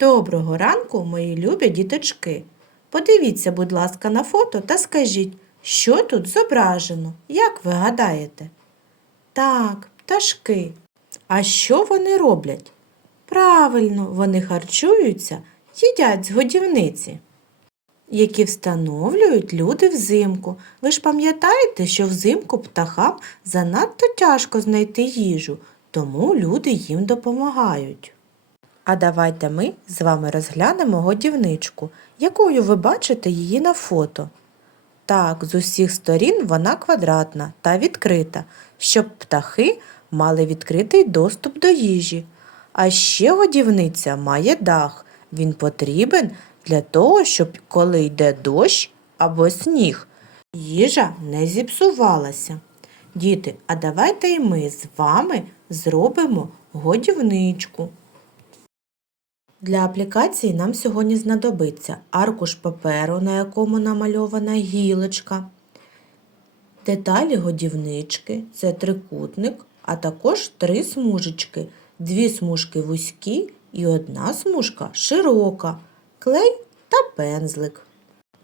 Доброго ранку, мої любі діточки. Подивіться, будь ласка, на фото та скажіть, що тут зображено, як ви гадаєте? Так, пташки. А що вони роблять? Правильно, вони харчуються, їдять з годівниці, які встановлюють люди взимку. Ви ж пам'ятаєте, що взимку птахам занадто тяжко знайти їжу, тому люди їм допомагають. А давайте ми з вами розглянемо годівничку, якою ви бачите її на фото. Так, з усіх сторін вона квадратна та відкрита, щоб птахи мали відкритий доступ до їжі. А ще годівниця має дах. Він потрібен для того, щоб коли йде дощ або сніг, їжа не зіпсувалася. Діти, а давайте і ми з вами зробимо годівничку. Для аплікації нам сьогодні знадобиться аркуш паперу, на якому намальована гілочка, деталі годівнички, це трикутник, а також три смужечки, дві смужки вузькі і одна смужка широка, клей та пензлик.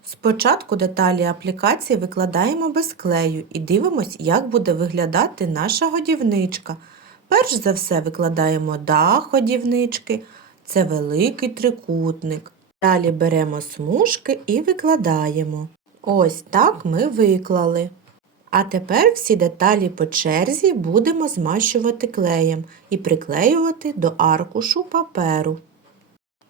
Спочатку деталі аплікації викладаємо без клею і дивимось, як буде виглядати наша годівничка. Перш за все викладаємо дах годівнички, це великий трикутник. Далі беремо смужки і викладаємо. Ось так ми виклали. А тепер всі деталі по черзі будемо змащувати клеєм і приклеювати до аркушу паперу.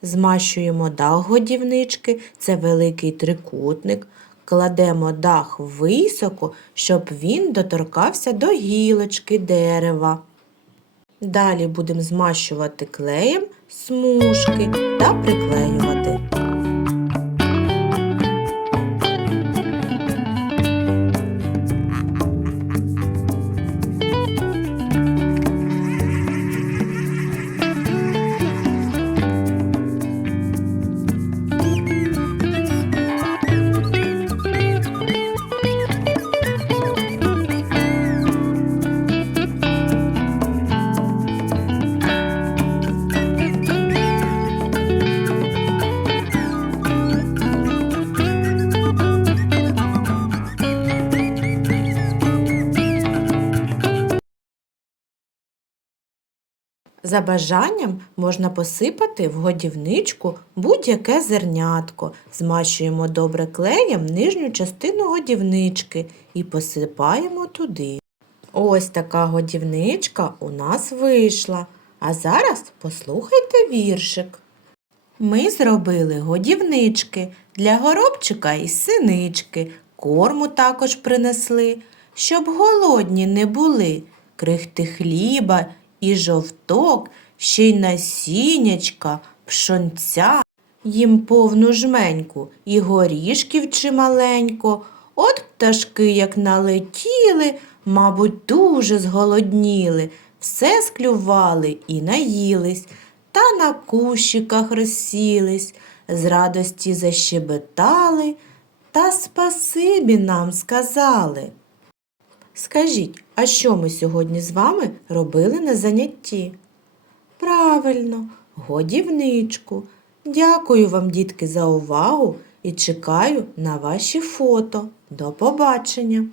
Змащуємо дах годівнички, це великий трикутник. Кладемо дах високо, щоб він доторкався до гілочки дерева. Далі будемо змащувати клеєм смужки та приклеювати. За бажанням можна посипати в годівничку будь-яке зернятко. Змащуємо добре клеєм нижню частину годівнички і посипаємо туди. Ось така годівничка у нас вийшла. А зараз послухайте віршик. Ми зробили годівнички для горобчика і синички, корму також принесли, щоб голодні не були, крихти хліба і жовток, ще й насіннячка, пшонця, їм повну жменьку, і горішків чималенько. От пташки, як налетіли, мабуть, дуже зголодніли, все склювали і наїлись, та на кущиках розсілись, з радості защебетали, та спасибі нам сказали. Скажіть, а що ми сьогодні з вами робили на занятті? Правильно, годівничку. Дякую вам, дітки, за увагу і чекаю на ваші фото. До побачення!